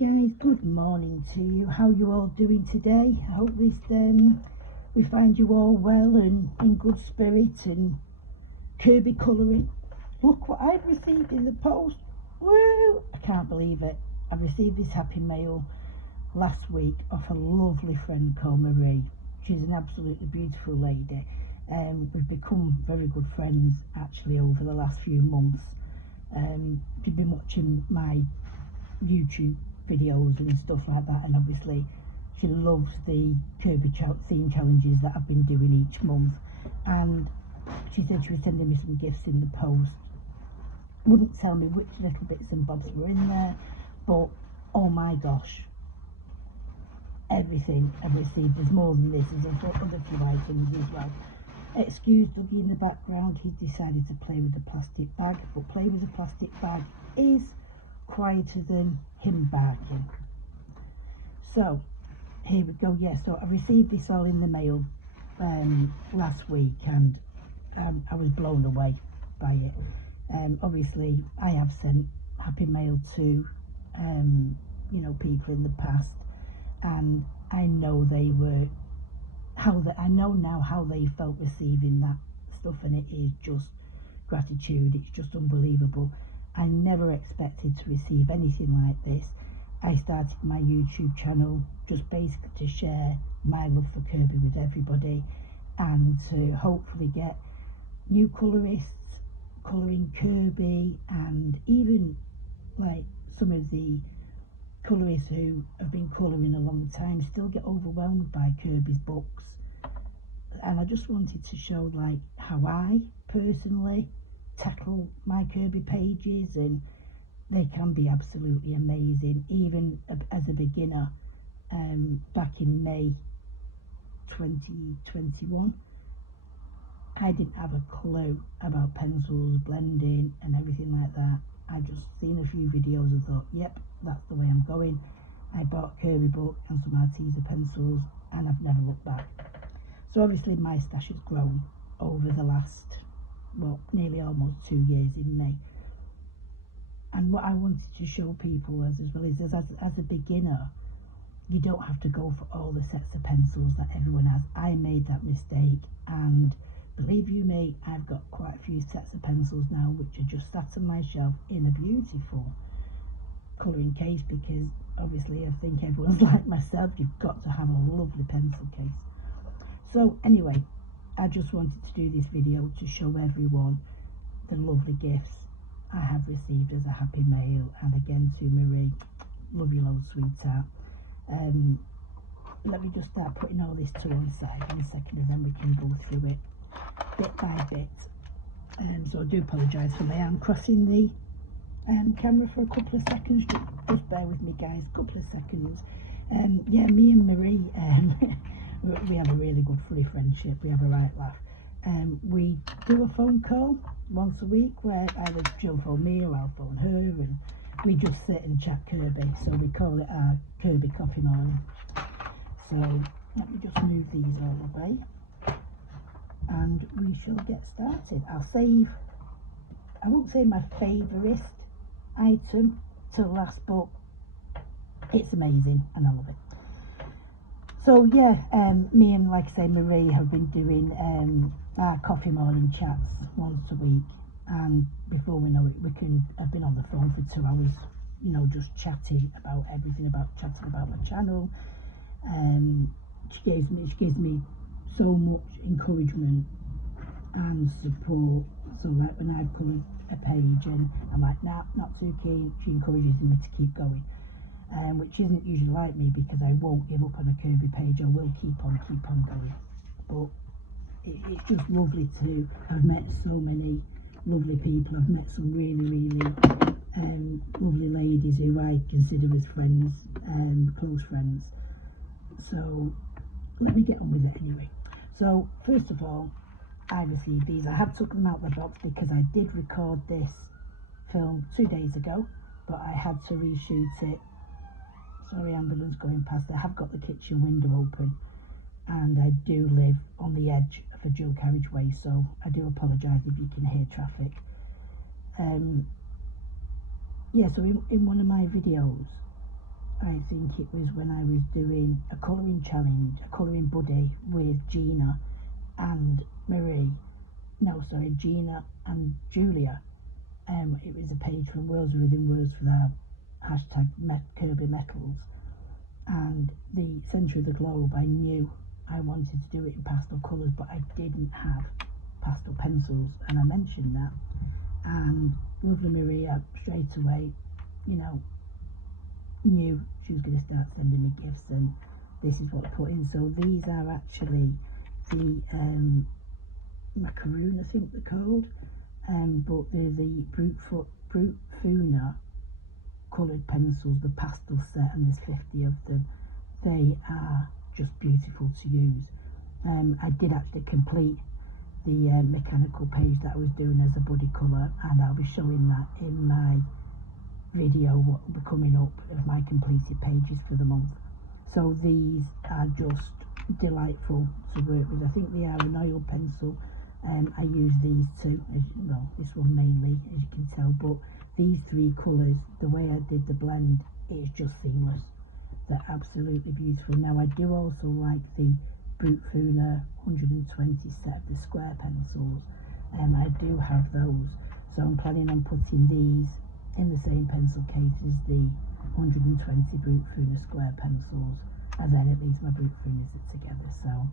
guys, good morning to you. How you all doing today? I hope this we find you all well and in good spirit and Kerby colouring. Look what I've received in the post. Woo! I can't believe it. I received this happy mail last week off a lovely friend called Marie. She's an absolutely beautiful lady. We've become very good friends actually over the last few months. She's been watching my YouTube videos and stuff like that, and obviously she loves the Kerby theme challenges that I've been doing each month, and she said she was sending me some gifts in the post. Wouldn't tell me which little bits and bobs were in there, but oh my gosh, everything I've received. There's more than this, there's other few items as well. Excuse Dougie in the background, he's decided to play with the plastic bag, but play with the plastic bag is quieter than him barking. So here we go. So I received this all in the mail last week, and I was blown away by it. Obviously I have sent happy mail to people in the past, and I know they were I know now how they felt receiving that stuff, and it is just gratitude. It's just unbelievable. I never expected to receive anything like this. I started my YouTube channel just basically to share my love for Kerby with everybody, and to hopefully get new colourists colouring Kerby, and even like some of the colourists who have been colouring a long time still get overwhelmed by Kerby's books. And I just wanted to show like how I personally tackle my Kerby pages, and they can be absolutely amazing. Even as a beginner, back in May 2021, I didn't have a clue about pencils, blending and everything like that. I just seen a few videos and thought, yep, that's the way I'm going. I bought a Kerby book and some Arteza pencils, and I've never looked back. So obviously my stash has grown over the last, well, nearly almost 2 years in May. And what I wanted to show people as well is as a beginner, you don't have to go for all the sets of pencils that everyone has. I made that mistake, and believe you me, I've got quite a few sets of pencils now which are just sat on my shelf in a beautiful colouring case, because obviously I think everyone's like myself, you've got to have a lovely pencil case. So anyway, I just wanted to do this video to show everyone the lovely gifts I have received as a happy mail. And again to Marie, love you loads, sweetheart. Let me just start putting all this to one side in a second, and then we can go through it bit by bit. So I do apologise for my arm crossing the camera for a couple of seconds. Just bear with me guys, a couple of seconds. Yeah, me and Marie, we have a really good funny friendship. We have a right laugh. We do a phone call once a week where either she'll phone me or I'll phone her, and we just sit and chat Kerby. So we call it our Kerby coffee morning. So let me just move these all away, and we shall get started. I won't say my favourite item till last, but it's amazing and I love it. So yeah, me and, like I say, Marie have been doing our coffee morning chats once a week, and before we know it, we can have been on the phone for 2 hours, just chatting about everything, chatting about my channel. She gives me so much encouragement and support. So like when I've coloured a page and I'm like, nah, not too keen, she encourages me to keep going. Which isn't usually like me, because I won't give up on a Kerby page. I will keep on going. But it's just lovely to have met so many lovely people. I've met some really lovely ladies who I consider as friends, close friends. So let me get on with it anyway. So first of all, I received these. I have took them out of the box because I did record this film 2 days ago, but I had to reshoot it. Sorry, ambulance going past. I have got the kitchen window open, and I do live on the edge of a dual carriageway, so I do apologise if you can hear traffic. Yeah, so in one of my videos I think it was when I was doing a colouring challenge, a colouring buddy with Gina and Marie. No, sorry, Gina and Julia. It was a page from Worlds Within Words for their hashtag Kerby Metals. And the centre of the globe, I knew I wanted to do it in pastel colours, but I didn't have pastel pencils, and I mentioned that. And lovely Maria straight away, you know, knew she was going to start sending me gifts, and this is what I put in. So these are actually the macaroon, I think they're called, but they're the Brute Funa coloured pencils, the pastel set, and there's 50 of them. They are just beautiful to use. I did actually complete the mechanical page that I was doing as a buddy colour, and I'll be showing that in my video what will be coming up of my completed pages for the month. So these are just delightful to work with. I think they are an oil pencil. I use these two, well, this one mainly, as you can tell, but these three colours, the way I did the blend, it's just seamless. They're absolutely beautiful. Now I do also like the Brute Funa 120 set, the square pencils, and I do have those, so I'm planning on putting these in the same pencil case as the 120 Brute Funa square pencils, and then at least my Brute Funas are together. So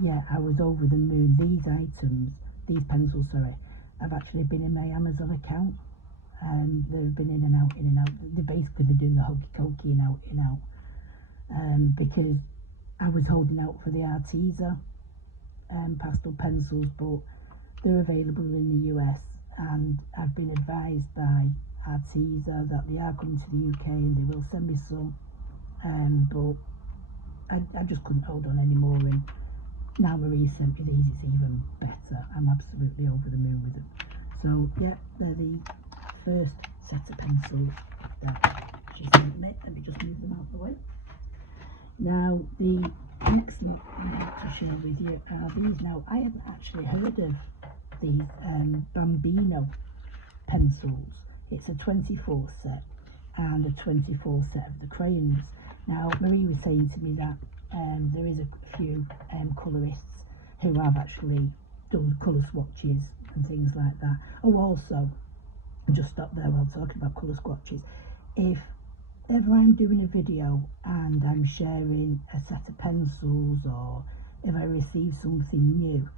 yeah, I was over the moon. These items, these pencils, sorry, have actually been in my Amazon account, and they've been in and out, in and out. They've basically been doing the hokey cokey in and out, because I was holding out for the Arteza pastel pencils, but they're available in the US, and I've been advised by Arteza that they are coming to the UK and they will send me some, but I just couldn't hold on anymore, and now Marie sent me these, it's even better. I'm absolutely over the moon with them. So yeah, they're the first set of pencils that she sent me. Let me just move them out of the way. Now the next lot I want to share with you are these. Now I haven't actually heard of these Bambino pencils. It's a 24 set and a 24 set of the crayons. Now Marie was saying to me that there is a few colourists who have actually done colour swatches and things like that. Oh, also, just stop there while talking about colour swatches. If ever I'm doing a video and I'm sharing a set of pencils, or if I receive something new,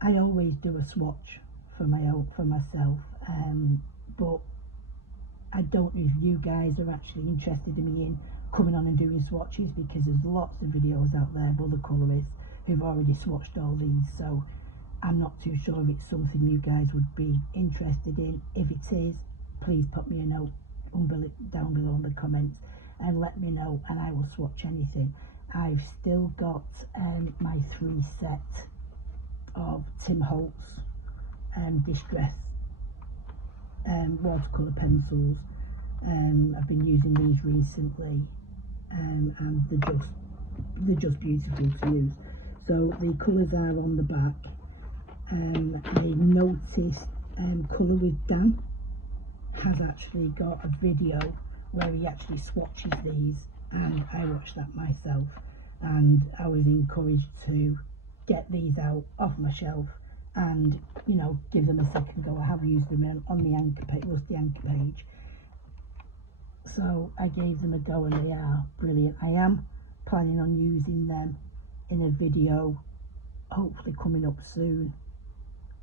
I always do a swatch for myself, but I don't know if you guys are actually interested in me in coming on and doing swatches, because there's lots of videos out there of other colourists who've already swatched all these, so I'm not too sure if it's something you guys would be interested in. If it is, please put me a note down below in the comments and let me know, and I will swatch anything. I've still got my 3 set of Tim Holtz Distress watercolour pencils. I've been using these recently, and they're just beautiful to use. So the colours are on the back. I noticed Colour with Dan has actually got a video where he actually swatches these, and I watched that myself, and I was encouraged to get these out off my shelf and, you know, give them a second go. I have used them on the anchor page, the anchor page, so I gave them a go and they are brilliant. I am planning on using them in a video hopefully coming up soon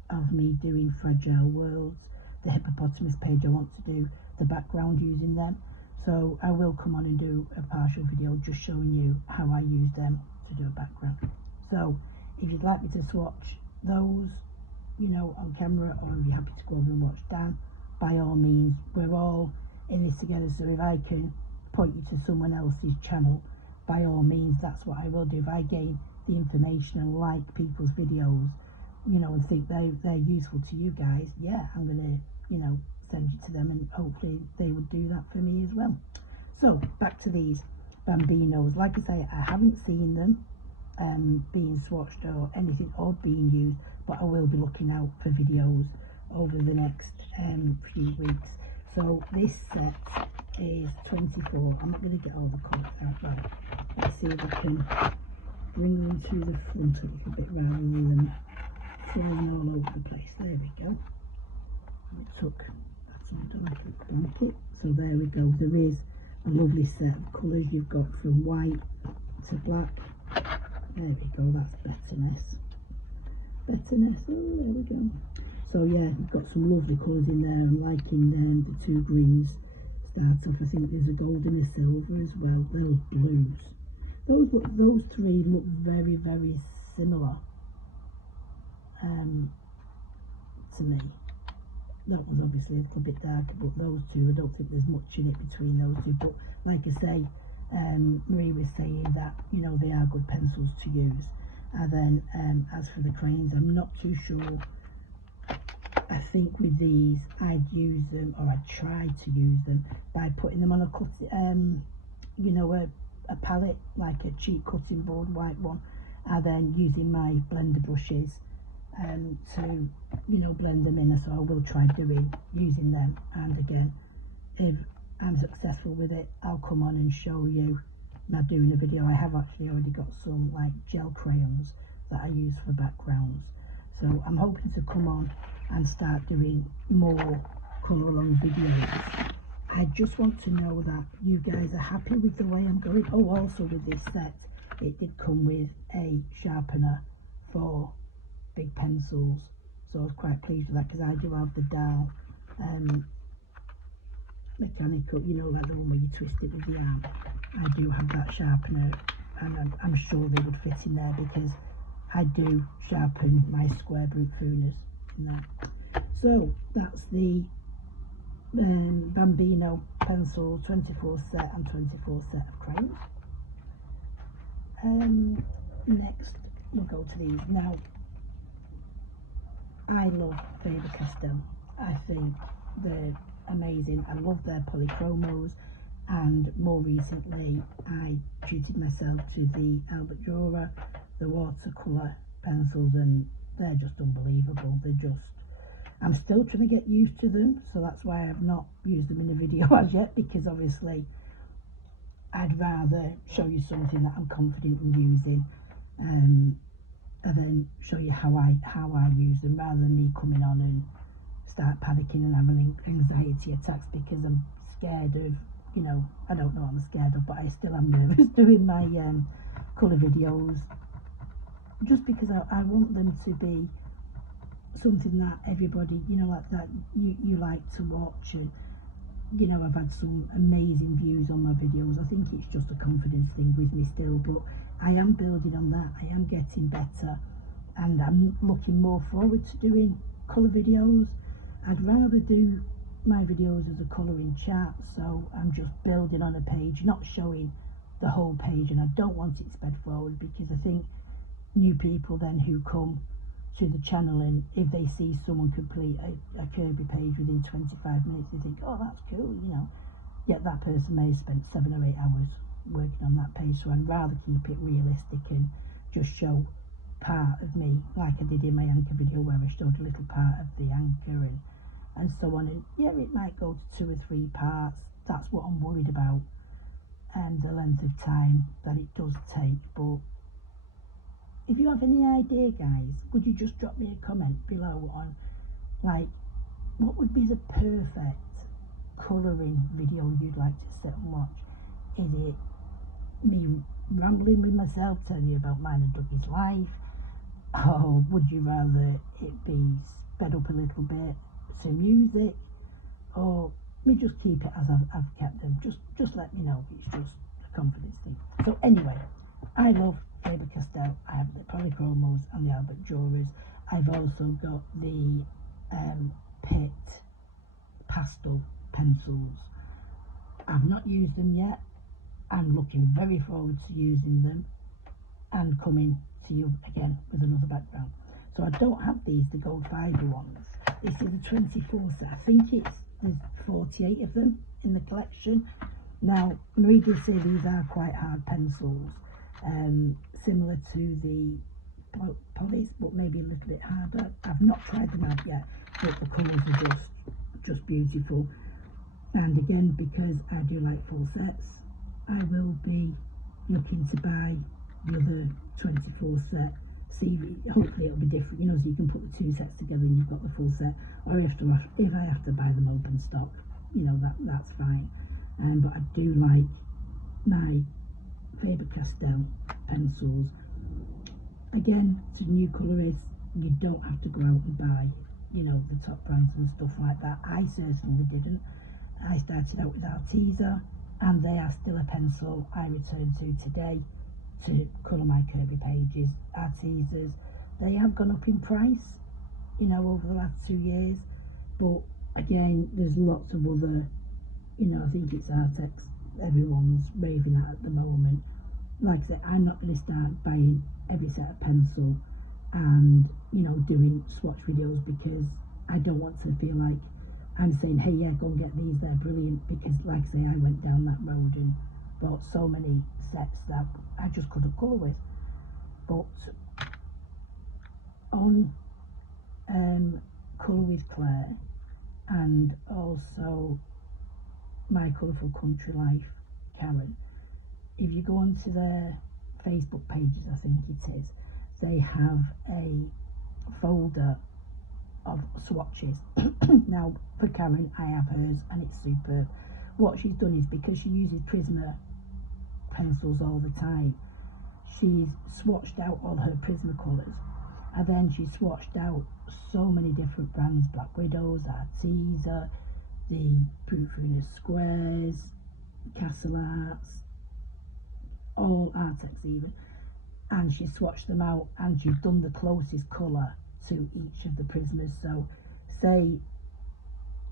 of me doing Fragile Worlds, the hippopotamus page. I want to do the background using them, so I will come on and do a partial video just showing you how I use them to do a background. So if you'd like me to swatch those, you know, on camera, or if you're happy to go over and watch Dan, by all means, we're all in this together. So if I can point you to someone else's channel, by all means, that's what I will do. If I gain the information and like people's videos, you know, and think they're useful to you guys, yeah, I'm gonna, you know, send you to them, and hopefully they would do that for me as well. So back to these Bambinos. Like I say, I haven't seen them being swatched or anything, or being used, but I will be looking out for videos over the next few weeks. So this set is 24. I'm not going to get all the colours out there. Let's see if I can bring them to the front a little bit rather than falling all over the place. There we go. It took, that's under like a blanket. So there we go. There is a lovely set of colours. You've got from white to black. There we go. That's Happy-Ness. Happy-Ness. Oh, there we go. So yeah, you've got some lovely colours in there. I'm liking the two greens. Start off. I think there's a gold and a silver as well. Those blues. Those three look very, very similar to me. That was obviously a little bit darker, but those two, I don't think there's much in it between those two. But like I say, Marie was saying that, you know, they are good pencils to use. And then as for the crayons, I'm not too sure. I think with these, I'd use them, or I'd try to use them by putting them on a cut, you know, a palette, like a cheap cutting board, white one, and then using my blender brushes to, you know, blend them in. So I will try using them. And again, if I'm successful with it, I'll come on and show you now doing a video. I have actually already got some like gel crayons that I use for backgrounds, so I'm hoping to come on and start doing more colour along videos. I just want to know that you guys are happy with the way I'm going. Oh, also with this set, it did come with a sharpener for big pencils, so I was quite pleased with that, because I do have the dial mechanical, you know, like the one where you twist it with the arm. I do have that sharpener, and I'm sure they would fit in there, because I do sharpen my square brute Funas. So that's the Bambino pencil 24 set and 24 set of crayons. Next we'll go to these. Now, I love Faber-Castell. I think they're amazing. I love their polychromos, and more recently I treated myself to the Albert Dürer, the watercolour pencils, and they're just unbelievable. I'm still trying to get used to them, so that's why I've not used them in a video as yet, because obviously I'd rather show you something that I'm confident in using, and then show you how I use them, rather than me coming on and start panicking and having anxiety attacks because I'm scared of, you know, I don't know what I'm scared of, but I still am nervous doing my colour videos, just because I want them to be something that everybody, you know, like that you like to watch. And you know, I've had some amazing views on my videos. I think it's just a confidence thing with me still, but I am building on that. I am getting better, and I'm looking more forward to doing colour videos. I'd rather do my videos as a colouring chat, so I'm just building on a page, not showing the whole page, and I don't want it sped forward, because I think new people then who come to the channel, and if they see someone complete a Kerby page within 25 minutes, they think, oh, that's cool, you know, yet that person may have spent 7 or 8 hours working on that page. So I'd rather keep it realistic and just show part of me, like I did in my anchor video, where I showed a little part of the anchor and so on. And yeah, it might go to 2 or 3 parts. That's what I'm worried about, and the length of time that it does take. But if you have any idea, guys, would you just drop me a comment below on, like, what would be the perfect colouring video you'd like to sit and watch? Is it me rambling with myself, telling you about mine and Dougie's life? Or would you rather it be sped up a little bit, some music? Or me just keep it as I've kept them? Just let me know. It's just a confidence thing. So anyway, I love Faber-Castell. I have the polychromos and the Albert Dürers. I've also got the Pitt pastel pencils. I've not used them yet. I'm looking very forward to using them and coming to you again with another background. So I don't have these, the gold fibre ones. This is the 24 set. I think there's 48 of them in the collection. Now, Marie did say these are quite hard pencils, similar to the polys, but maybe a little bit harder. I've not tried them out yet, but the colours are just beautiful. And again, because I do like full sets, I will be looking to buy the other 24 set. See, hopefully it'll be different, you know, so you can put the 2 sets together and you've got the full set. Or if I have to buy them open stock, you know, that's fine. But I do like my Faber-Castell pencils. Again, to new colourists, you don't have to go out and buy, you know, the top brands and stuff like that. I certainly didn't. I started out with Arteza, and they are still a pencil I return to today to colour my Kerby pages. Artezas, they have gone up in price, you know, over the last 2 years, but again, there's lots of other, you know, I think it's Artex everyone's raving at the moment. Like I said, I'm not going to start buying every set of pencil and, you know, doing swatch videos, because I don't want to feel like I'm saying, hey, yeah, go and get these, they're brilliant, because like I say, I went down that road and bought so many sets that I just couldn't colour with. But on Colour with Claire, and also My Colourful Country Life, Karen, if you go onto their Facebook pages, I think it is, they have a folder of swatches. Now, for Karen, I have hers and it's superb. What she's done is, because she uses Prisma pencils all the time, she's swatched out all her Prisma colours, and then she swatched out so many different brands, Black Widows, Arteza, the Proof Squares, Castle Arts, all Artex even, and she swatched them out and she's done the closest colour to each of the Prismas. So say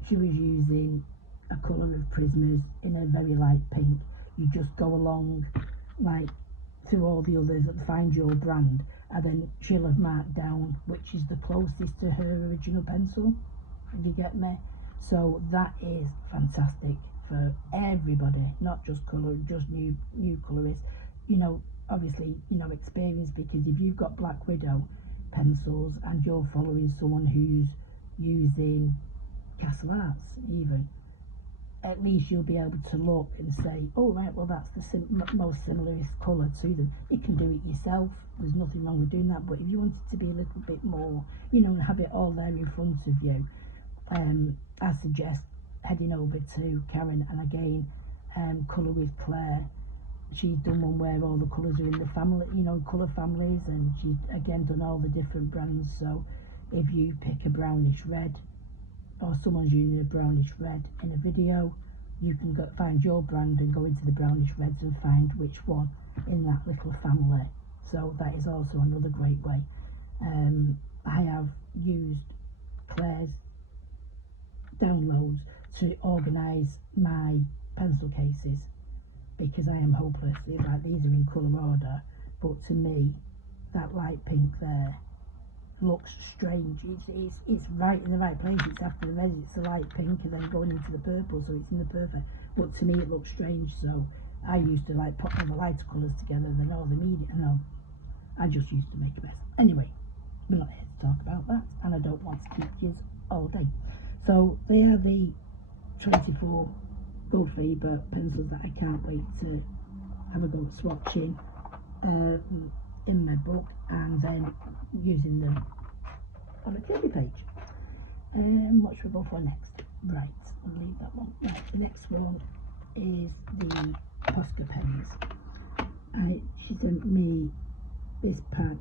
she was using a colour of Prismas in a very light pink, you just go along like through all the others and find your brand, and then she'll have marked down which is the closest to her original pencil. Do you get me? So that is fantastic for everybody, not just colour, just new colourists. You know, obviously, you know, experience, because if you've got Black Widow pencils and you're following someone who's using Castle Arts even, at least you'll be able to look and say, oh right, well that's the most similarist colour to them. You can do it yourself, there's nothing wrong with doing that, but if you want it to be a little bit more, you know, and have it all there in front of you, I suggest heading over to Karen. And again, Colour with Claire, she's done one where all the colours are in the family, you know, colour families, and she's again done all the different brands. So if you pick a brownish red, or someone's using a brownish red in a video, you can go find your brand and go into the brownish reds and find which one in that little family. So that is also another great way. I have used Claire's downloads to organise my pencil cases, because I am hopeless. Like, these are in colour order, but to me that light pink there looks strange. It's right in the right place. It's after the red, it's a light pink, and then going into the purple, so it's in the perfect. But to me it looks strange, so I used to like put all the lighter colours together and then all the media. No, I just used to make a mess. Anyway, we're not here to talk about that, and I don't want to keep you all day. So they are the 24 Gold Faber pencils that I can't wait to have a go at swatching in my book, and then using them on a Kerby page. What should we go for next? Right, I'll leave that one. Right, the next one is the Posca pens. She sent me this pack.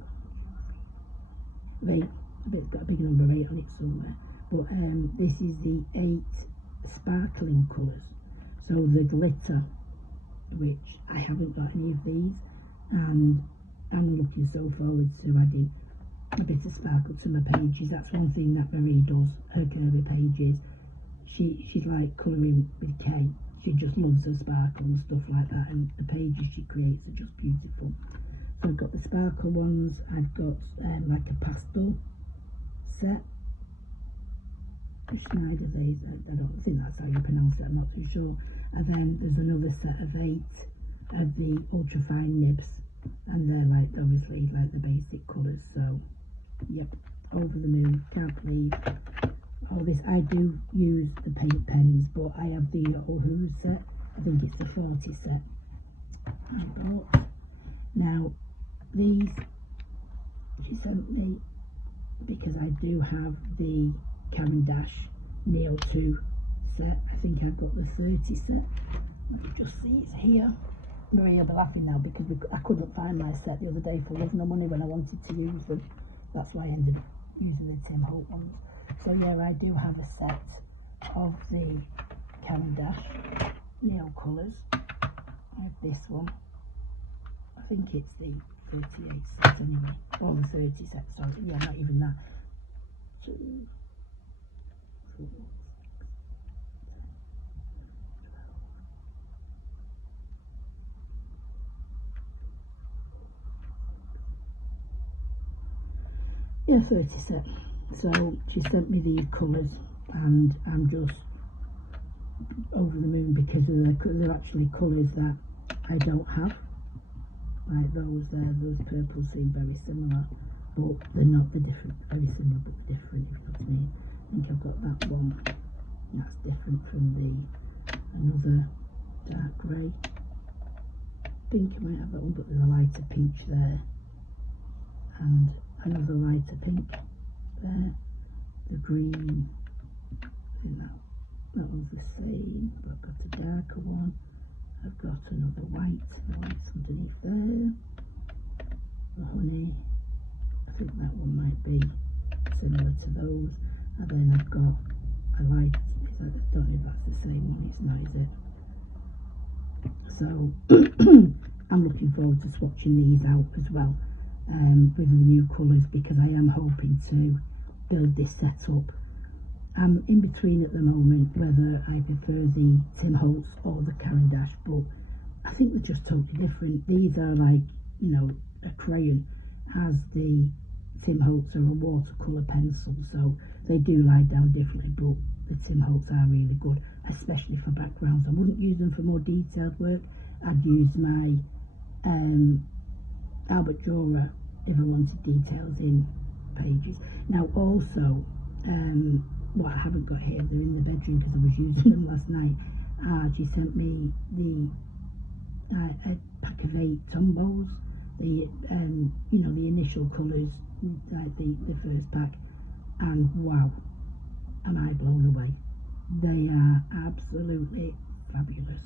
It's got a big number 8 on it somewhere, but this is the 8 sparkling colours. So the glitter, which I haven't got any of these, and I'm looking so forward to adding a bit of sparkle to my pages. That's one thing that Marie does, her Kerby pages. She's like colouring with K. She just loves her sparkle and stuff like that, and the pages she creates are just beautiful. So I've got the sparkle ones, I've got like a pastel set. Schneider, I don't think that's how you pronounce it, I'm not too sure. And then there's another set of 8 of the ultra fine nibs, and they're like obviously like the basic colours. So yep, over the moon, can't believe all this. I do use the paint pens, but I have the Who set. I think it's the 40 set I bought. Now these she sent me because I do have the Caran d'Ache Neo 2 set. I think I've got the 30 set. Let me just see, it's here. Maria will be laughing now because I couldn't find my set the other day for love nor money when I wanted to use them. That's why I ended up using the Tim Holt ones. So yeah, I do have a set of the Caran d'Ache Neo colours. I have this one. I think it's the 38 set anyway. Or the 30 set, sorry. Yeah, not even that. 2, 4, 6, 7, 12. Yeah, 30 set. So she sent me these colours and I'm just over the moon because they're actually colours that I don't have. Like those there, those purples seem very similar, but they're not. They're different, very similar but different, if you know what I mean. I think I've got that one that's different from another dark grey. I think I might have that one, but there's a lighter peach there and another lighter pink there. The green, I think that one's the same, but I've got a darker one. I've got another white underneath there. The honey, I think that one might be similar to those. And then I've got a light, I don't know if that's the same one, it's not, is it? So I'm looking forward to swatching these out as well with the new colours because I am hoping to build this set up. I'm in between at the moment whether I prefer the Tim Holtz or the Caran d'Ache, but I think they're just totally different. These are like, you know, a crayon, as the Tim Holtz are a watercolour pencil, so they do lie down differently, but the Tim Holtz are really good, especially for backgrounds. I wouldn't use them for more detailed work. I'd use my Albert Dürer if I wanted details in pages. Now also, what I haven't got here, they're in the bedroom because I was using them last night. She sent me a pack of 8 Tombos, the you know, the initial colours, like the first pack, and wow, am I blown away. They are absolutely fabulous.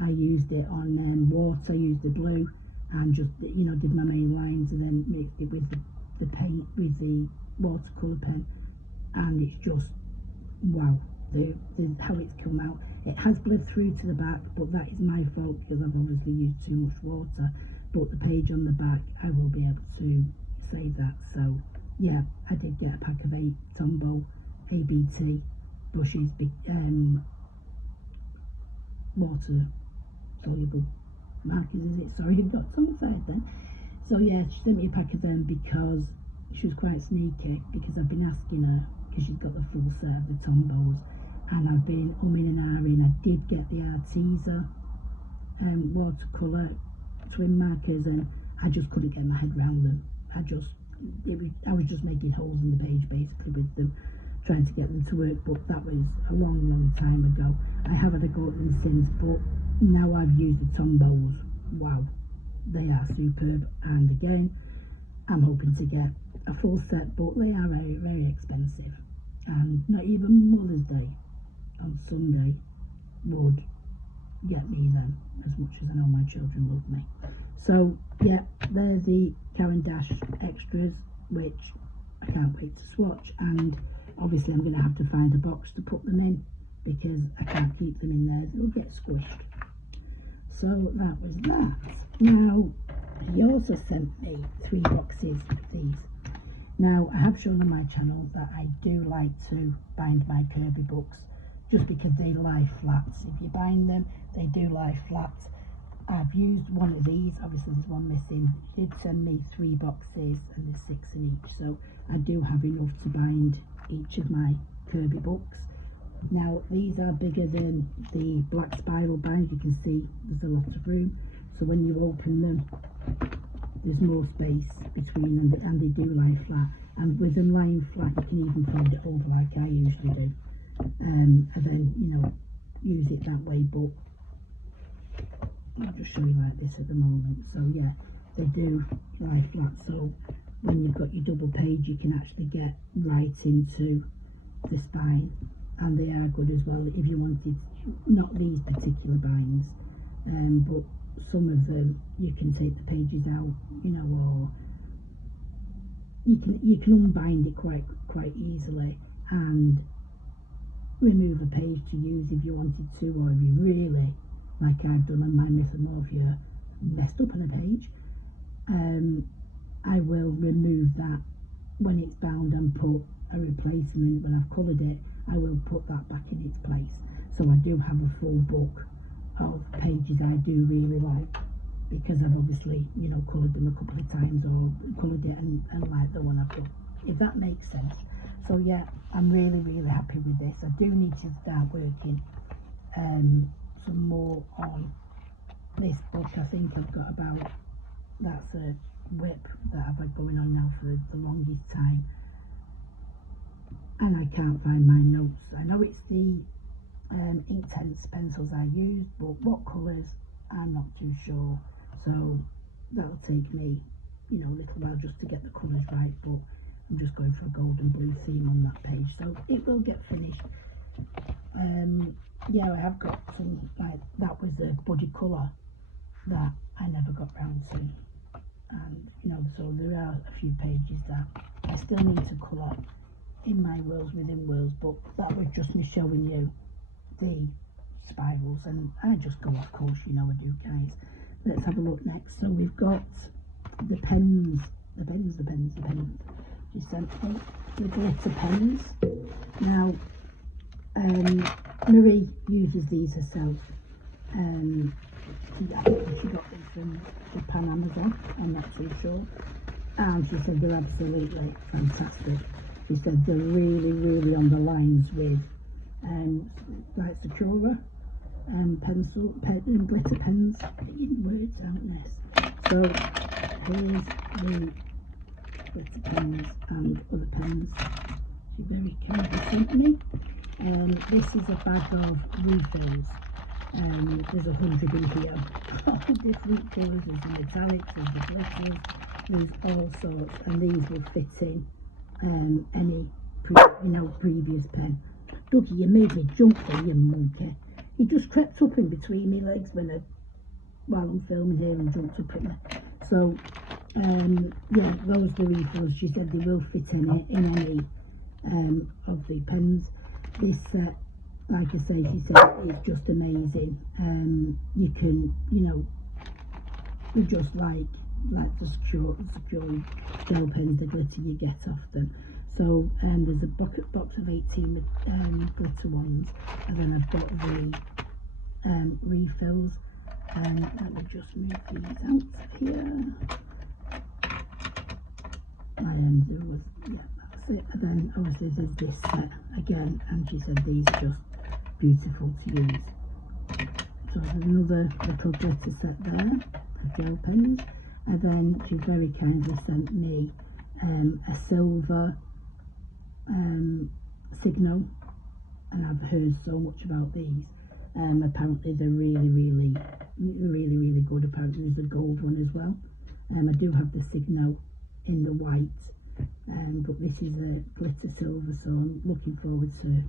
I used it on water, used the blue and just, you know, did my main lines and then mixed it with the paint, with the watercolour pen, and it's just wow, how it's come out. It has bled through to the back, but that is my fault because I've obviously used too much water, but the page on the back I will be able to save that. So yeah, I did get a pack of 8 Tombow ABT brushes, water soluble markers, is it? Sorry, I've got tongue-tied then. So yeah, she sent me a pack of them because she was quite sneaky, because I've been asking her, because she's got the full set of the Tombows, and I've been umming and ahhing. I did get the Arteza watercolour twin markers and I just couldn't get my head around them. I was just making holes in the page basically with them, trying to get them to work, but that was a long time ago. I have had a go at them since, but now I've used the Tombows, wow, they are superb. And again, I'm hoping to get a full set, but they are very expensive, and not even Mother's Day on Sunday would get me them, as much as I know my children love me. So yeah, they're the Caran d'Ache extras, which I can't wait to swatch, and obviously I'm going to have to find a box to put them in because I can't keep them in there, they'll get squished. So that was that. Now he also sent me 3 boxes of these. Now I have shown on my channel that I do like to bind my Kerby books just because they lie flat. If you bind them, they do lie flat. I've used one of these, obviously there's one missing. She did send me 3 boxes and there's 6 in each, so I do have enough to bind each of my Kerby books. Now these are bigger than the black spiral bind. You can see there's a lot of room, so when you open them there's more space between them, and they do lie flat. and with them lying flat you can even fold it over like I usually do, and then, you know, use it that way. But I'll just show you like this at the moment. So yeah, they do lie flat, so when you've got your double page you can actually get right into the spine, and they are good as well if you wanted, not these particular binds, but some of them you can take the pages out, you know, or you can unbind it quite easily and remove a page to use if you wanted to, or if you really, like I've done on my Mythomorphia, messed up on a page, I will remove that when it's bound and put a replacement. When I've coloured it, I will put that back in its place. So I do have a full book of pages I do really like, because I've obviously, you know, coloured them a couple of times, or coloured it and like the one I've got, if that makes sense. So yeah, I'm really happy with this. I do need to start working some more on this book. I think I've got about, that's a whip that I've had going on now for the longest time, and I can't find my notes. I know it's the Inktense pencils I use, but what colours I'm not too sure, so that'll take me, you know, a little while just to get the colours right. But I'm just going for a gold and blue theme on that page, so it will get finished. Yeah, I have got some, like, that was a body colour that I never got round to, and you know, so there are a few pages that I still need to colour in my Worlds Within Worlds, but that was just me showing you the spirals, and I just go off course, you know I do, guys. Let's have a look next. So we've got the pens, she sent me the glitter pens. Now Marie uses these herself. I think she got them from Japan, Amazon, I'm not too sure, and she said they're absolutely fantastic. She said they're really on the lines with like Sakura glitter pens. Getting words out, Ness. So here's the glitter pens and other pens she very kindly sent me. This is a bag of refills. There's 100 in here. All different colours, there's the metallics, there's the glitters, there's all sorts, and these will fit in any previous pen. Dougie, you made me jump there, you monkey. He just crept up in between my legs while I'm filming here and jumped up at me. So yeah, those are the refills. She said they will fit in any of the pens. This set, like I say, she said it's just amazing. You can, you know, they're just like the secure gel pens, the glitter you get off them. So there's a box of 18 glitter ones, and then I've got the refills. Let me just move these out here. There was, yeah, that's it. And then obviously there's this set again, and she said these are just beautiful to use. So there's another little glitter set there of gel pens, and then she very kindly sent me a silver Signo, and I've heard so much about these. Apparently they're really good. Apparently there's a gold one as well. I do have the Signo in the white, but this is a glitter silver, so I'm looking forward to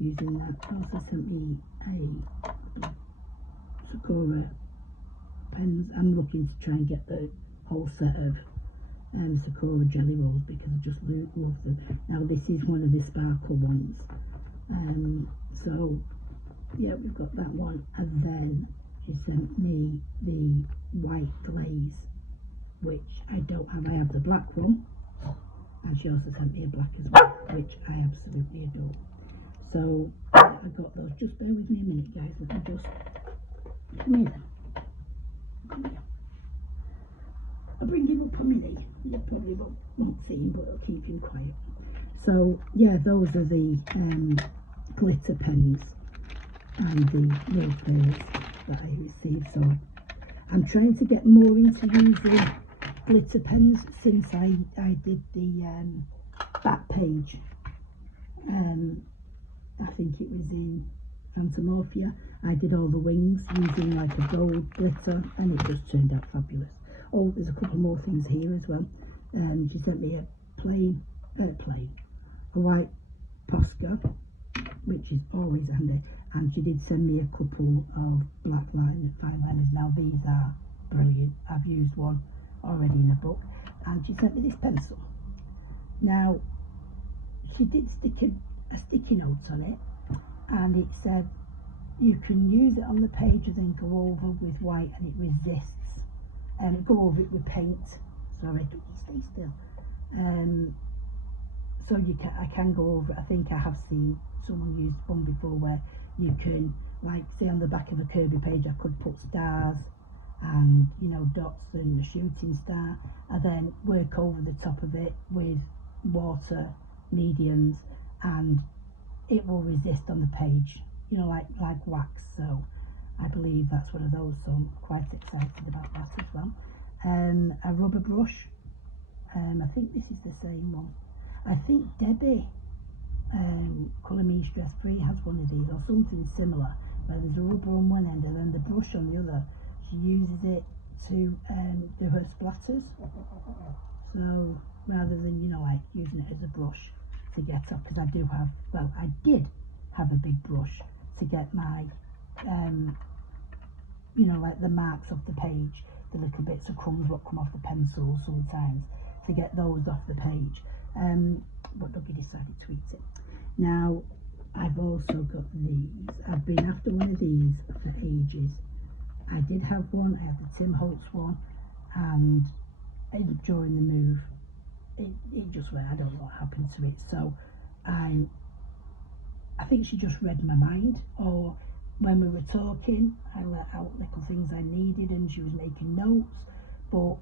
using that. Also sent me a Sakura pens. I'm looking to try and get the whole set of Sakura jelly rolls, because I just love them. Now this is one of the sparkle ones, so yeah, we've got that one. And then she sent me the white glaze, which I don't have. I have the black one, and she also sent me a black as well, which I absolutely adore. So yeah, I got those. Just bear with me a minute, guys. Let me just come here then. Come here. I'll bring him up a minute. You probably won't see him, but I'll keep him quiet. So yeah, those are the glitter pens and the refills that I received. So I'm trying to get more into using glitter pens since I did the back page. I think it was in Happy-Ness. I did all the wings using like a gold glitter, and it just turned out fabulous. Oh, there's a couple more things here as well. She sent me a a white Posca, which is always handy, and she did send me a couple of black fine liners. Now these are brilliant. I've used one already in a book, and she sent me this pencil. Now she did stick a sticky note on it, and it said you can use it on the page and then go over with white and it resists, and go over it with paint. Sorry, don't you stay still. So I can go over it. I think I have seen someone use one before where you can, like, say on the back of a Kerby page, I could put stars and, you know, dots and a shooting star, and then work over the top of it with water mediums, and it will resist on the page, you know, like wax. So I believe that's one of those, so I'm quite excited about that as well. A rubber brush. I think this is the same one. I think Debbie, Colour Me Stress Free, has one of these or something similar, where there's a rubber on one end and then the brush on the other. She uses it to do her splatters. So rather than, you know, like using it as a brush to get up, because I did have a big brush to get my, you know, like the marks off the page, the little bits of crumbs what come off the pencil sometimes, to get those off the page. But Dougie decided to eat it. Now I've also got these. I've been after one of these for ages. I did have one. I had the Tim Holtz one, and during the move it just went, I don't know what happened to it. So I think she just read my mind, or when we were talking I let out little things I needed and she was making notes, but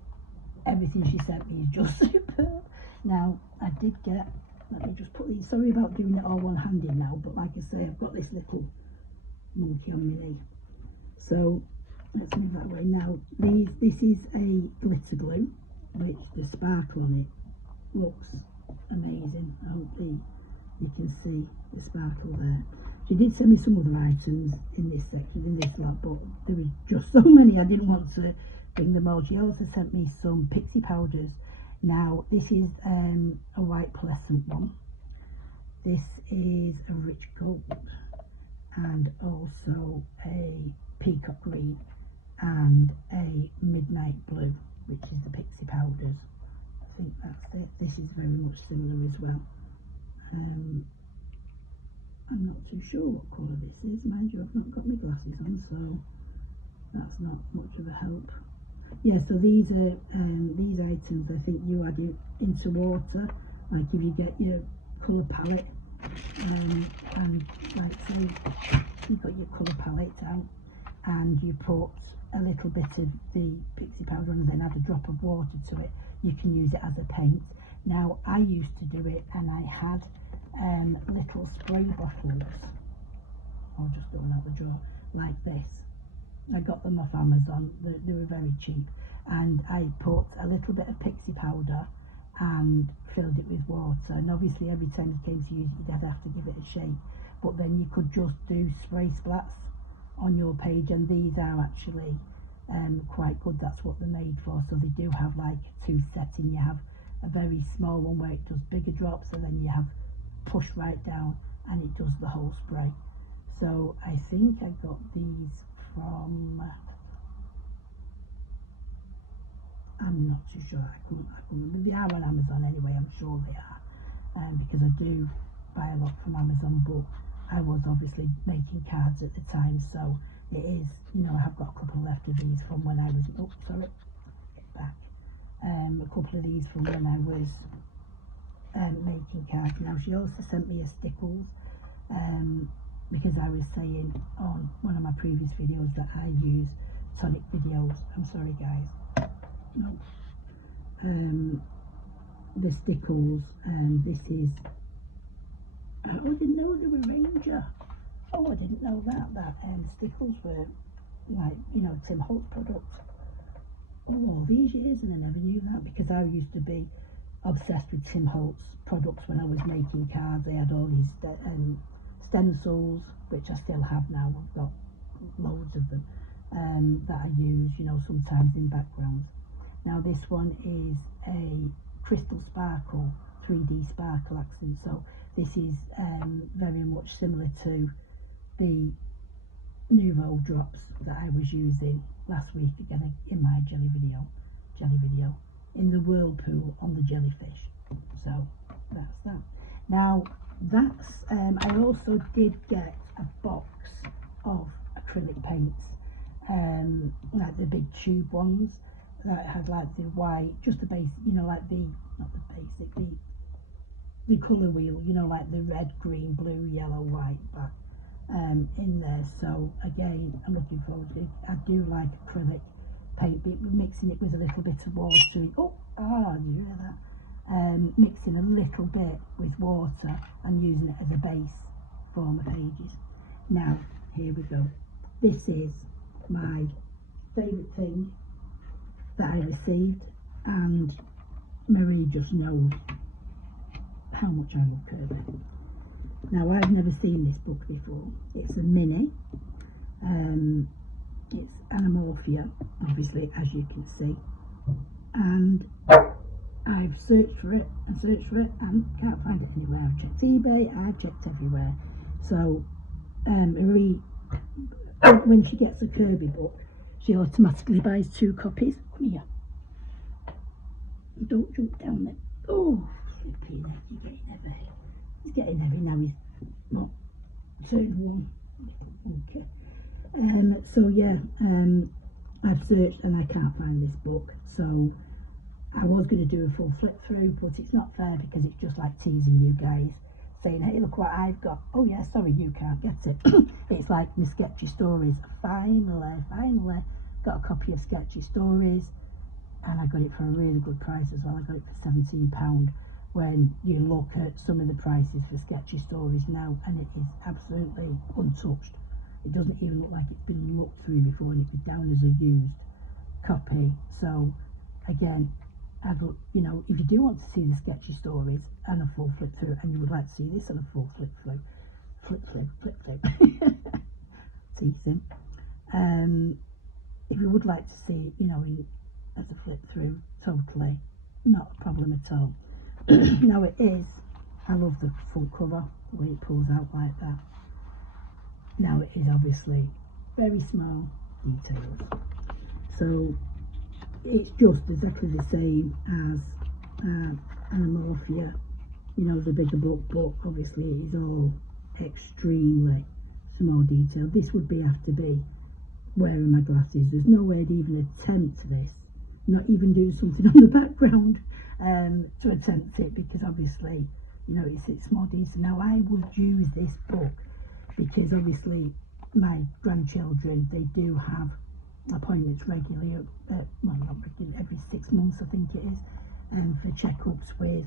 everything she sent me is just superb. Now I did get, let me just put these, sorry about doing it all one-handed now, but like I say, I've got this little monkey on my knee, so let's move that away. Now this is a glitter glue, which the sparkle on it looks amazing. I hope you can see the sparkle there. She did send me some other items in this section, in this lot, but there was just so many I didn't want to bring them all. She also sent me some pixie powders. Now this is a white pearlescent one. This is a rich gold, and also a peacock green, and a midnight blue, which is the pixie powders. I think that's it. This is very much similar as well. I'm not too sure what colour this is. Mind you, I've not got my glasses on, so that's not much of a help. Yeah, so these are these items I think you add into water, like if you get your colour palette, and like say you've got your colour palette out and you put a little bit of the pixie powder and then add a drop of water to it, you can use it as a paint. Now I used to do it, and I had little spray bottles, I'll just go out the drawer, like this. I got them off Amazon, they were very cheap, and I put a little bit of pixie powder and filled it with water, and obviously every time you came to use it you'd have to give it a shake, but then you could just do spray splats on your page, and these are actually quite good. That's what they're made for. So they do have like two settings. You have a very small one where it does bigger drops, and then you have push right down and it does the whole spray. So I think I got these from, I'm not too sure, I can't remember. They are on Amazon anyway, I'm sure they are, because I do buy a lot from Amazon, but I was obviously making cards at the time, so it is, you know, I have got a couple left of these from when I was, oh sorry, get back, a couple of these from when I was making cards. Now she also sent me a stickles, because I was saying on one of my previous videos that I use tonic videos. I'm sorry guys, no, the stickles, this is, oh, I didn't know they were Ranger. Oh, I didn't know that stickles were, like, you know, Tim Holtz products. All these years, and I never knew that, because I used to be obsessed with Tim Holtz products when I was making cards. They had all these stencils, which I still have now. I've got loads of them that I use, you know, sometimes in backgrounds. Now this one is a crystal sparkle, 3D sparkle accent. So this is very much similar to the Nouveau drops that I was using last week again in my jelly video, in the whirlpool on the jellyfish. So that's that. Now that's I also did get a box of acrylic paints, like the big tube ones that had like the white, just the base, you know, like the, not the basic, the colour wheel, you know, like the red, green, blue, yellow, white back in there. So again, I'm looking forward to it. I do like acrylic paint, but mixing it with a little bit of water. Did you hear that? Mixing a little bit with water and using it as a base for my pages. Now, here we go. This is my favourite thing that I received, and Marie just knows how much I love Kerby. Now, I've never seen this book before. It's a mini. It's Animorphia, obviously, as you can see. And I've searched for it and can't find it anywhere. I've checked eBay, I've checked everywhere. So, Marie, when she gets a Kerby book, she automatically buys 2 copies. Come here. Don't jump down there. Oh, flipping heck, you're getting heavy. He's getting heavy now. He's not turned 1. Okay. So yeah, I've searched and I can't find this book. So I was going to do a full flip through, but it's not fair because it's just like teasing you guys, saying, hey, look what I've got. Oh yeah, sorry, you can't get it. It's like my Sketchy Stories. Finally got a copy of Sketchy Stories, and I got it for a really good price as well. I got it for £17. When you look at some of the prices for Sketchy Stories now, and it is absolutely untouched. It doesn't even look like it's been looked through before, and it was down as a used copy. So again, you know, if you do want to see the Sketchy Stories and a full flip through, and you would like to see this on a full flip through, teasing. If you would like to see it, you know, as a flip through, totally not a problem at all. Now it is, I love the full cover, the way it pulls out like that. Now it is obviously very small details. So it's just exactly the same as Animorphia, you know, the bigger book, but obviously it is all extremely small detail. This would have to be wearing my glasses. There's no way I'd even attempt this, not even do something on the background to attempt it, because obviously, you know, it's small detail. Now I would use this book because obviously my grandchildren, they do have appointments regularly, well, not regularly, every 6 months I think it is, for checkups with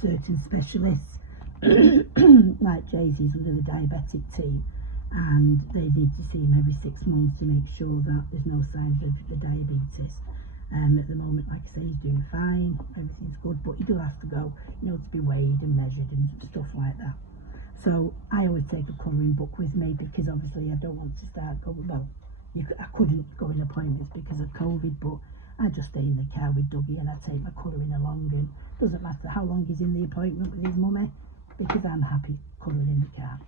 certain specialists. Like Jay-Z's under the diabetic team, and they need to see him every 6 months to make sure that there's no signs of the diabetes. At the moment, like I say, he's doing fine, everything's good, but he does have to go, you know, to be weighed and measured and stuff like that. So I always take a colouring book with me, because obviously I don't want to start going, well, I couldn't go in appointments because of COVID, but I just stay in the car with Dougie and I take my colouring along, and it doesn't matter how long he's in the appointment with his mummy, because I'm happy colouring in the car.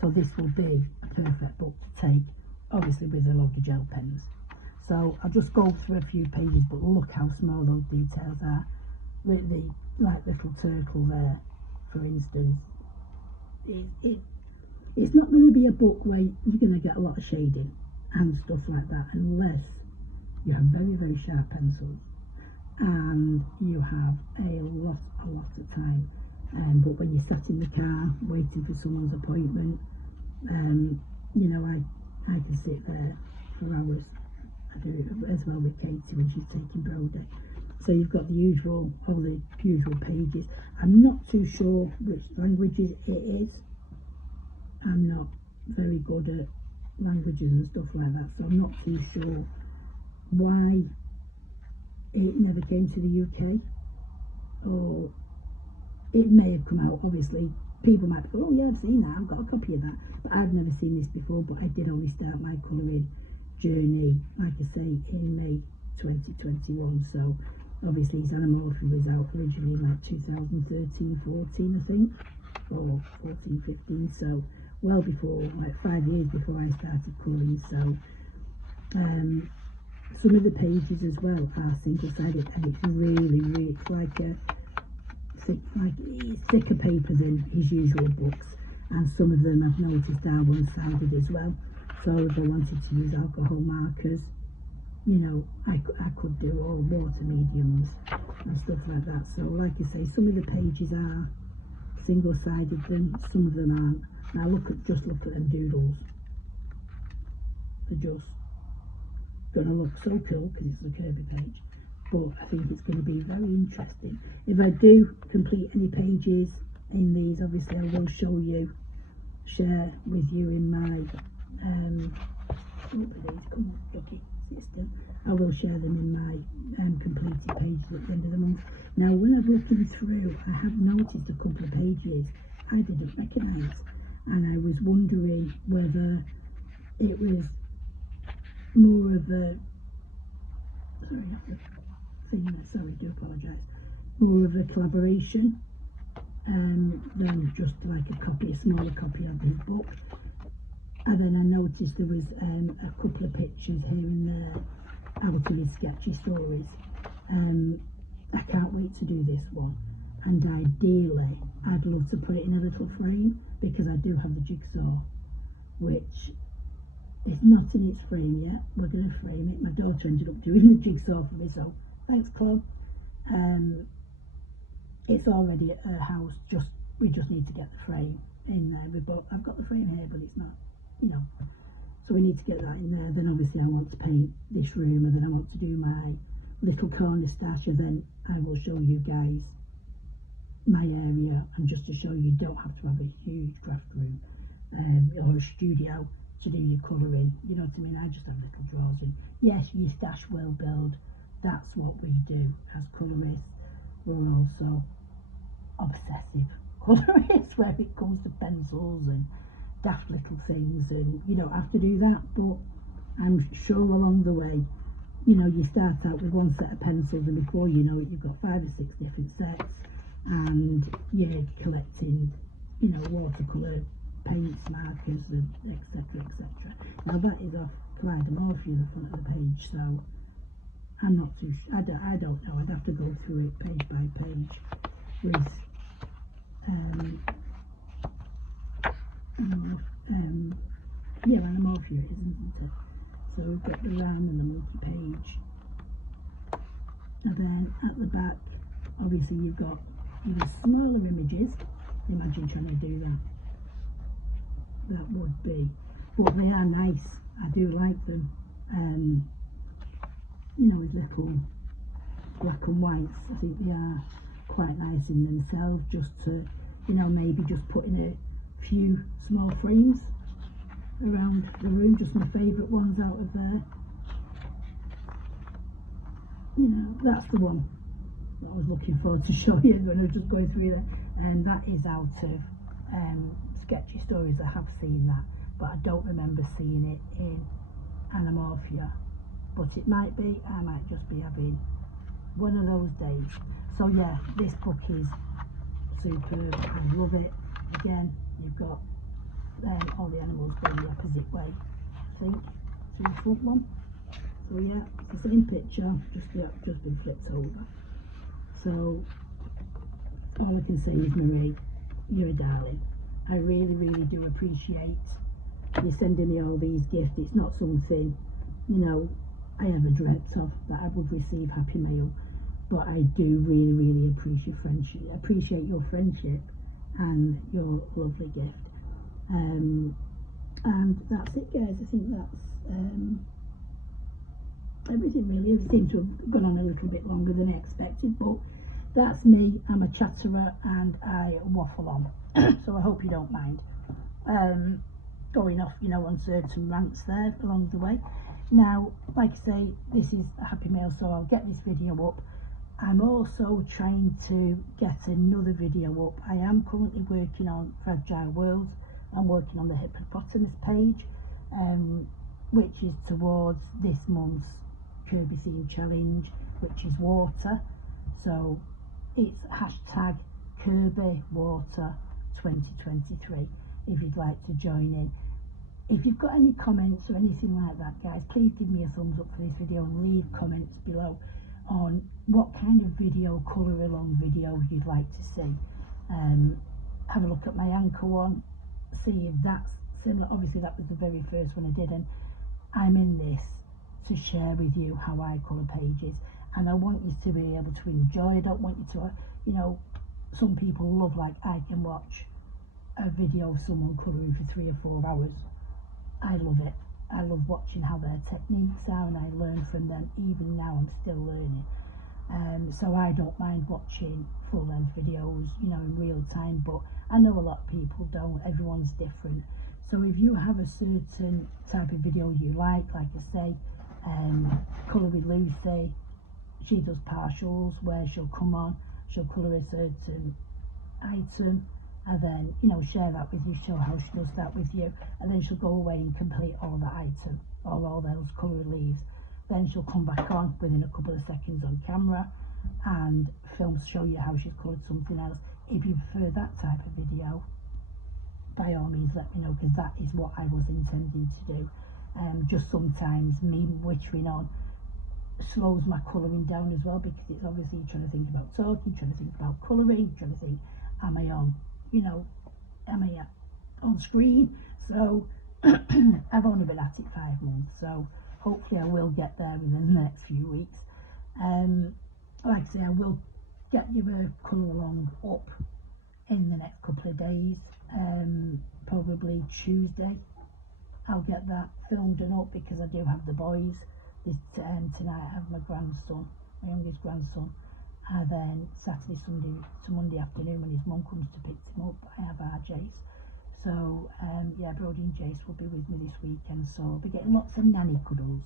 So this will be a perfect book to take, obviously with a load of gel pens. So I'll just go through a few pages, but look how small those details are. The like little turtle there, for instance. It's not going to be a book where you're going to get a lot of shading and stuff like that, unless you have very, very sharp pencils and you have a lot of time. But when you're sat in the car waiting for someone's appointment, you know, I can sit there for hours. I do it as well with Katie when she's taking Brody. So you've got all the usual pages. I'm not too sure which languages it is. I'm not very good at languages and stuff like that, so I'm not too sure why it never came to the UK. or it may have come out. Obviously, people might go, oh yeah, I've seen that, I've got a copy of that, but I've never seen this before. But I did only start my colouring journey, like I say, in May 2021. So obviously his Animorphia was out originally in like 2013, 14 I think, or 14, 15, so well before, like 5 years before I started colouring. So some of the pages as well are single-sided, and it's really it's like a thicker paper than his usual books, and some of them I've noticed are one-sided as well. So if I wanted to use alcohol markers, you know, I could do all water mediums and stuff like that. So like I say, some of the pages are single-sided, then some of them aren't. Now just look at them doodles. They're just going to look so cool because it's a Kerby page, but I think it's going to be very interesting. If I do complete any pages in these, obviously I will share with you in my I will share them in my completed pages at the end of the month. Now when I'm looking through, I have noticed a couple of pages I didn't recognise, and I was wondering whether it was more of a sorry, do apologise, more of a collaboration than just like a smaller copy of his book. And then I noticed there was a couple of pictures here and there out of his sketchy stories. I can't wait to do this one, and ideally I'd love to put it in a little frame, because I do have the jigsaw, which is not in its frame yet. We're going to frame it. My daughter ended up doing the jigsaw for me, so thanks, Chloe. It's already at her house, we just need to get the frame in there. I've got the frame here, but it's not, you know, so we need to get that in there. Then obviously I want to paint this room, and then I want to do my little corner stash, and then I will show you guys my area, and just to show you don't have to have a huge craft room or a studio to do your colouring, you know what I mean. I just have little drawers, and yes, your stash will build. That's what we do as colourists. We're also obsessive colourists where it comes to pencils and daft little things, and you don't have to do that, but I'm sure along the way, you know, you start out with one set of pencils, and before you know it, you've got 5 or 6 different sets, and you're collecting, you know, watercolour paints, markers, and etc. etc. Now that is off Happy-Ness, the front of the page, so I'm not too sure. I don't know. I'd have to go through it page by page with Animorphia, isn't it? So we've got the round and the multi-page, and then at the back, obviously you've got even smaller images. Imagine trying to do that. That would be, but they are nice. I do like them. You know, with little black and whites, I think they are quite nice in themselves, just to, you know, maybe just put in a few small frames around the room, just my favourite ones out of there. You know, that's the one that I was looking forward to show you when I was just going through there, and that is out of Sketchy Stories. I have seen that, but I don't remember seeing it in Animorphia, but it might be. I might just be having one of those days. So yeah, this book is superb. I love it. Again, you've got all the animals going the opposite way, I think, to the front one. So yeah, it's the same picture, just been flipped over. So all I can say is, Marie, you're a darling. I really do appreciate you sending me all these gifts. It's not something, you know, I ever dreamt of that I would receive Happy Mail, but I do really appreciate your friendship and your lovely gift. And that's it, guys. I think that's everything really. It seemed to have gone on a little bit longer than I expected, but that's me. I'm a chatterer and I waffle on. So I hope you don't mind going off, you know, on certain rants there along the way. Now, like I say, this is a Happy Mail, so I'll get this video up I'm also trying to get another video up. I am currently working on Fragile Worlds. I'm working on the hippopotamus page, which is towards this month's Kerby theme challenge, which is water. So it's hashtag Kerby Water 2023 if you'd like to join in. If you've got any comments or anything like that, guys, please give me a thumbs up for this video and leave comments below on what kind of video, colour along video you'd like to see. Have a look at my anchor one, see if that's similar. Obviously that was the very first one I did, and I'm in this to share with you how I colour pages, and I want you to be able to enjoy. I don't want you to, you know, some people love, like, I can watch a video of someone colouring for 3 or 4 hours. I love it. I love watching how their techniques are, and I learn from them. Even now I'm still learning. So I don't mind watching full-length videos, you know, in real time, but I know a lot of people don't. Everyone's different. So if you have a certain type of video you like I say, Colour with Lucy, she does partials where she'll come on, she'll colour a certain item, and then, you know, share that with you, show how she does that with you, and then she'll go away and complete all the item, or all those colour leaves. Then she'll come back on within a couple of seconds on camera and show you how she's coloured something else. If you prefer that type of video, by all means let me know, because that is what I was intending to do. Just sometimes me wittering on slows my colouring down as well, because it's obviously trying to think about talking, trying to think about colouring, trying to think, am I on, you know, am I on screen? So I've only been at it 5 months, so hopefully I will get there within the next few weeks. Like I say, I will get you a colour along up in the next couple of days, probably Tuesday. I'll get that filmed and up, because I do have the boys. Tonight I have my grandson, my youngest grandson, and then Saturday, Sunday to Monday afternoon when his mum comes to pick him up, I have our Jace. So yeah, Brody and Jace will be with me this weekend, so I'll be getting lots of nanny cuddles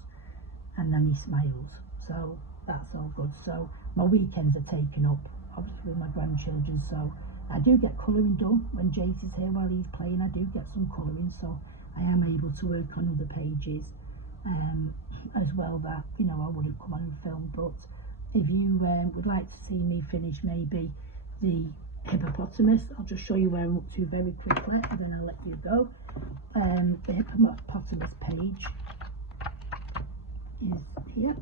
and nanny smiles, so that's all good. So my weekends are taken up obviously with my grandchildren, so I do get colouring done when Jace is here. While he's playing, I do get some colouring, so I am able to work on other pages as well, that, you know, I wouldn't come on and film. But if you would like to see me finish maybe the hippopotamus, I'll just show you where I'm up to very quickly, and then I'll let you go. The hippopotamus page is here.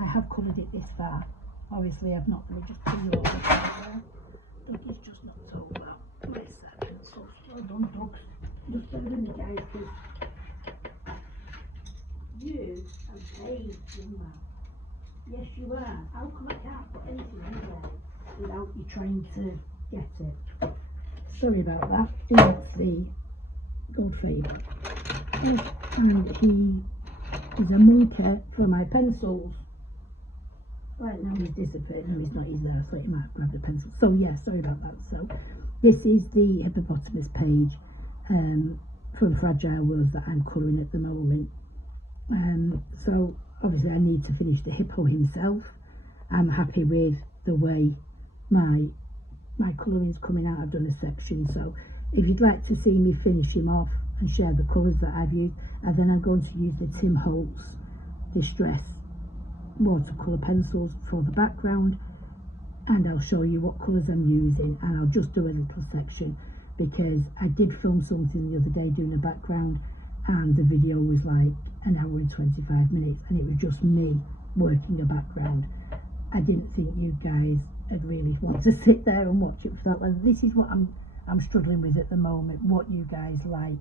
I have coloured it this far. Obviously I've not really just put it all there. Dougie's just not so well. Wait a second. So well done, Doug. Just bear with me, guys, because you have paid somehow. Yes, you are. How come I can't put anything in there without you trying to get it? Sorry about that. It's the gold favour. And he is a monkey for my pencils. Right now he's disappeared. No, he's not. He's there. I thought he might have grabbed a pencil. So yeah, sorry about that. So this is the hippopotamus page from Fragile Worlds that I'm colouring at the moment. So obviously I need to finish the hippo himself. I'm happy with the way my colouring's coming out. I've done a section, so if you'd like to see me finish him off and share the colours that I've used, and then I'm going to use the Tim Holtz Distress watercolour pencils for the background, and I'll show you what colours I'm using, and I'll just do a little section because I did film something the other day doing a background, and the video was like an hour and 25 minutes, and it was just me working a background. I didn't think you guys would really want to sit there and watch it for that long. This is what I'm struggling with at the moment, what you guys like.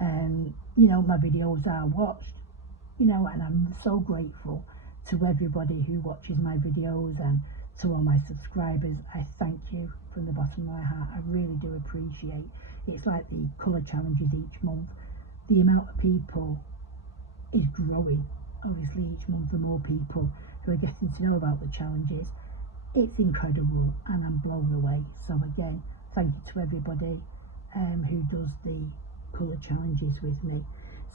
You know, my videos are watched, you know, and I'm so grateful to everybody who watches my videos, and to all my subscribers. I thank you from the bottom of my heart. I really do appreciate. It's like the colour challenges each month. The amount of people is growing. Obviously each month the more people who are getting to know about the challenges. It's incredible, and I'm blown away. So again, thank you to everybody who does the colour challenges with me.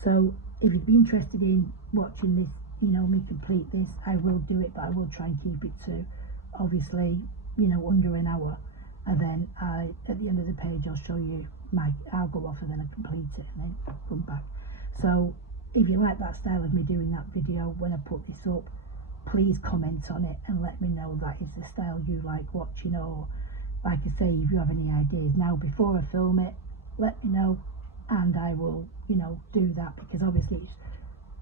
So if you'd be interested in watching this, you know, me complete this, I will do it, but I will try and keep it to obviously, you know, under an hour, and then at the end of the page I'll show you I'll go off and then I complete it and then come back. So if you like that style of me doing that video when I put this up, please comment on it and let me know that is the style you like watching, or like I say, if you have any ideas now before I film it, let me know and I will, you know, do that, because obviously it's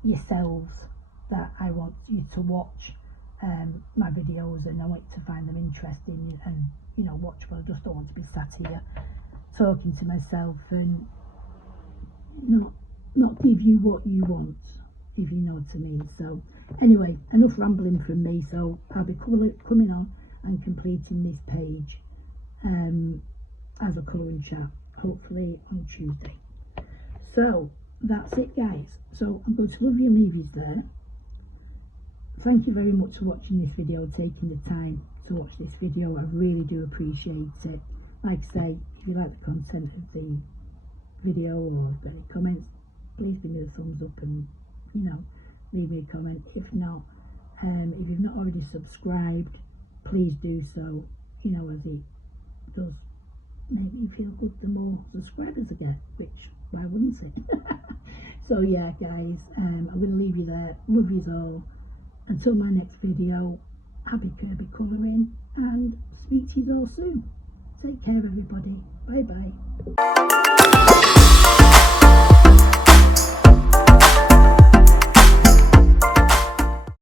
yourselves that I want you to watch my videos, and I want you to find them interesting and, you know, watchable. I just don't want to be sat here talking to myself and not give you what you want, if you know what I mean. So anyway, enough rambling from me. So I'll be coming on and completing this page as a colouring chat, hopefully on Tuesday. So that's it, guys. So I'm going to love you and leave you there. Thank you very much for watching this video, taking the time to watch this video. I really do appreciate it. Like I say, if you like the content of the video or have got any comments, please give me a thumbs up and, you know, leave me a comment. If not, if you've not already subscribed, please do so, you know, as it does make me feel good the more subscribers I get, which, why wouldn't it? So yeah, guys, I'm going to leave you there. Love you all. Until my next video, happy Kerby colouring, and speak to you all soon. Take care, everybody. Bye bye.